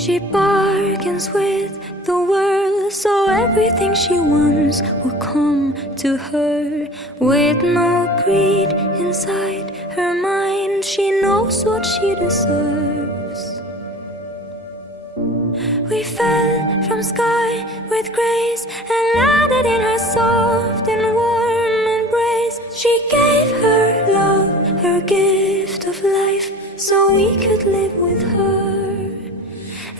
She bargains with the world, so everything she wants will come to her. With no greed inside her mind, she knows what she deserves. We fell from sky with grace and landed in her soft and warm embrace. She gave her love, her gift of life, so we could live with her.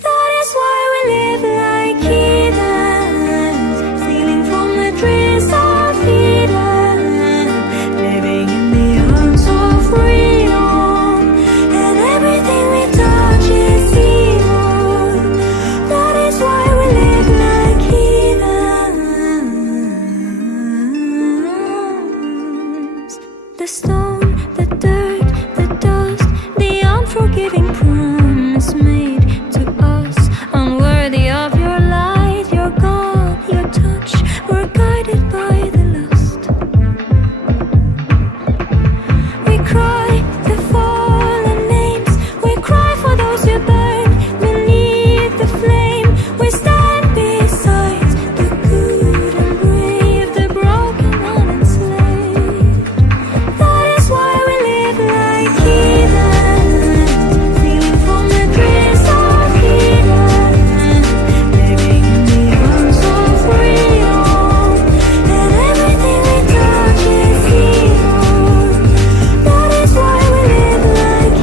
That is why we live like heathens, stealing from the trees of Eden, living in the arms of freedom, and everything we touch is evil. That is why we live like heathens. The stone, the dirt, the dust, the unforgiving promise made to us, unworthy of your light, your God, your touch. We're guided by the lust. We cry the fallen names, we cry for those who burn beneath the flame. We stand beside the good and brave, the broken and enslaved. That is why we live like heathens, stealing from the trees of Eden, living in the arms of freedom, and everything we touch is evil. That is why we live like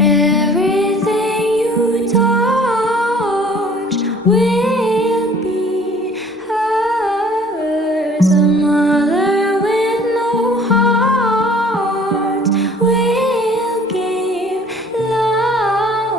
everything you touch will be hers. A mother with no heart will give love.